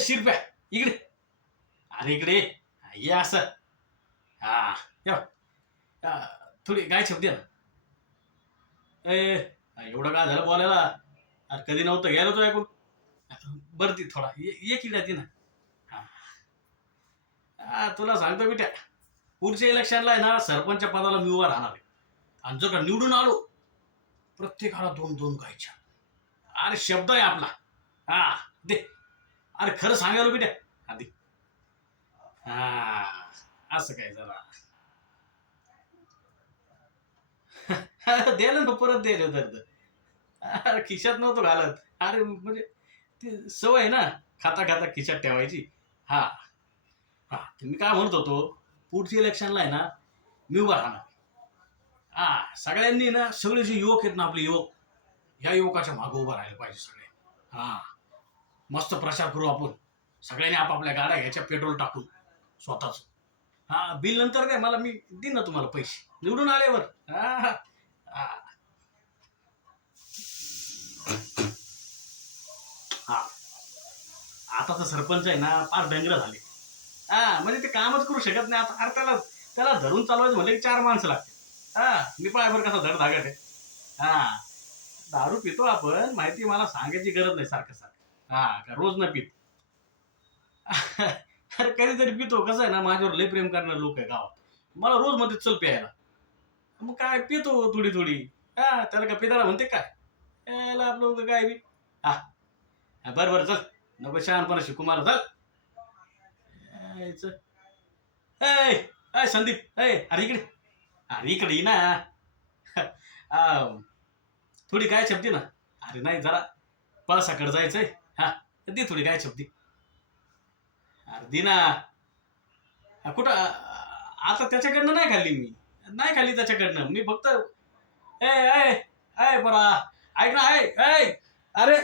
शिरप्या इकडे. अरे इकडे ये असं. हा ये बघ. थोडी गाय छपते ना. एवढं काय झालं बोलायला. अरे कधी नव्हतं घ्यायला तो ऐकून. बरं ती थोडा ये किड्या ती ना. तुला सांगतो बिट्या, पुढच्या इलेक्शनला आहे ना सरपंच पदाला मी उभा राहणार आहे. आणि जर का निवडून आलो प्रत्येकाला 2-2 गायच्या. अरे शब्द आहे आपला. हा दे. अरे खरं सांगायला बिट्या. हा दे. हा असं काय जरा द्यायला ना परत द्यायला तर. अरे खिशात नव्हतं घालत. अरे म्हणजे ती सवय ना खाता खाता खिशात ठेवायची. हा हा मी काय म्हणत होतो, पुढच्या इलेक्शनला आहे ना मी उभा राहणार. सगळ्यांनी ना सगळे जे युवक आहेत ना आपले युवक, ह्या युवकाच्या मागे उभं राहायला पाहिजे सगळे. हा मस्त प्रचार करू आपण. सगळ्यांनी आपापल्या गाड्या घ्यायच्या पेट्रोल टाकून स्वतःच. बिल नंतर काय मला मी देईन ना तुम्हाला पैसे निवडून आल्यावर. हा हा हा. हा. आता तर सरपंच आहे ना फार डंगर झाले. म्हणजे ते कामच करू शकत नाही आता. अरे त्याला त्याला धरून चालवायचं म्हणलं की 4 माणसं लागते. मी पायावर कसा धड धागट आहे. हा दारू पितो आपण माहिती, मला सांगायची गरज नाही सारखं सारखं. का रोज न पित. अरे कधीतरी पितो. कसं आहे ना माझ्यावर लय प्रेम करणारे लोक आहे गावात. मला रोज मध्ये चल प्यायला. मग काय पितो थोडी थोडी. त्याला काय पिताळा म्हणते काय. याला आपलं काय बी. हा बरं बरं चल. नको शहाणपणा शिकू मला चल. यायचं. संदीप अरे इकडे. अरे इकडे ये ना. थोडी काय छपती ना. अरे नाही जरा पळसाकडे जायचंय. हा दे थोडी काय छपती. अरे दे ना. कुठं आता त्याच्याकडनं नाही खाल्ली मी. नाही खाल्ली त्याच्याकडनं मी फक्त. ए ए ए बरा ऐक ना. अरे